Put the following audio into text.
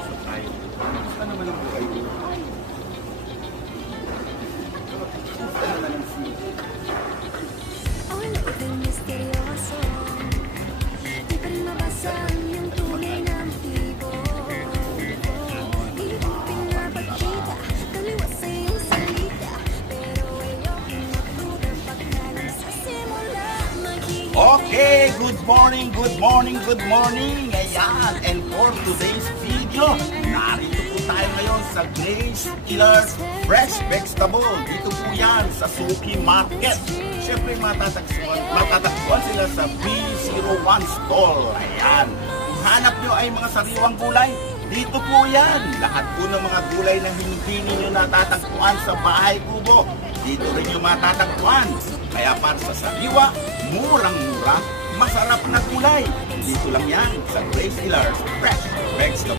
mag-usap tayo. Gusto naman ang buhay ko. Gusto naman ang siya. Di pa rin mabasa yung tunay ng tibo. Di mo pinapakita, kaliwa sa iyong salita. Pero ayoko magduda pagka sa simula. Okay, good morning, good morning, good morning. Ayan, and for today's video, narito po tayo ngayon sa Grace Killers Fresh Vegetable. Dito po yan sa Suki Market. Siyempre matatagpuan sila sa B01 Stall. Ayan, kung hanap nyo ay mga sariwang gulay, dito po yan. Lahat po ng mga gulay na hindi ninyo natatagpuan sa bahay kubo, dito rin nyo matatagpuan. Kaya para sa sariwa, murang-mura, masarap na gulay. Dito lang yan sa Grace Killers Fresh Vegetable.